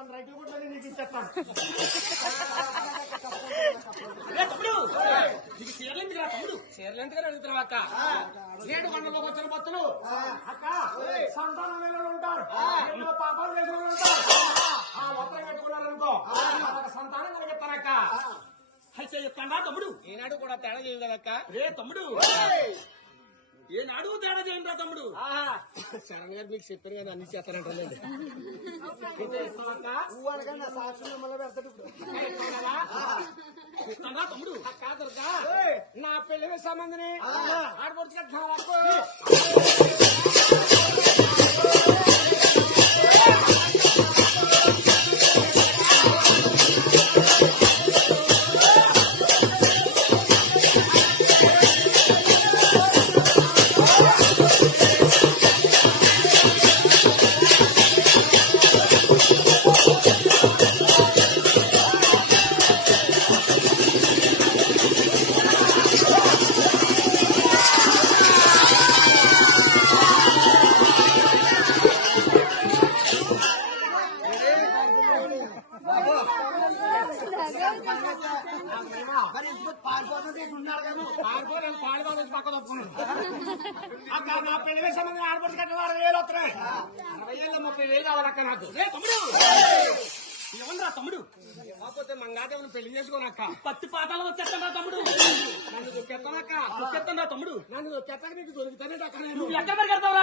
తన రైతు కూడా నీకు ఇచ్చేస్తాను. నీకు చీరలు ఎందుకు రా తమ్ముడు? చీరలు ఎందుకని అడుగుతున్నావు అక్క? 7 గంటలకు వచ్చిన భక్తులు అక్క సంతానం వేళలు ఉంటారు, ఎన్నో పాపాలు చేసిన వాళ్ళు ఉంటారు. ఆ వస్త్రం కట్టుకున్నారనుకో సంతానం కలిగిస్తానక్క. అయితే చెప్తాడా తమ్ముడు? ఏనాడు కూడా తేడా చేయదు కదక్క. రే తమ్ముడు, ఏనాడు తేడా చేయండి రా తమ్ముడు. శరణ్ గారు మీకు చెప్పారు కదా అన్ని చేస్తారంటండి. తమ్ముడు కాదుగా నా పెళ్లి సంబంధమే ఆడపడుచు అక్క నా పెళ్లి సంబంధం ఆడపడుచు కట్టిన 60,000 వస్తున్నాయి. 60,000 30,000 కావాలక్క నాకు. తమ్ముడు ఏమన్నా తమ్ముడు కాకపోతే మంగాదేవుని పెళ్లి చేసుకోనక్క. పత్తి పాతాలు వచ్చేస్తానా తమ్ముడు? నన్ను దొక్కేస్తానక్క. దొక్కేస్తానా తమ్ముడు? నన్ను దొక్కేస్తాక నీకు దొరుకుతానే అక్క. నువ్వు ఎక్కడ పెడతావు?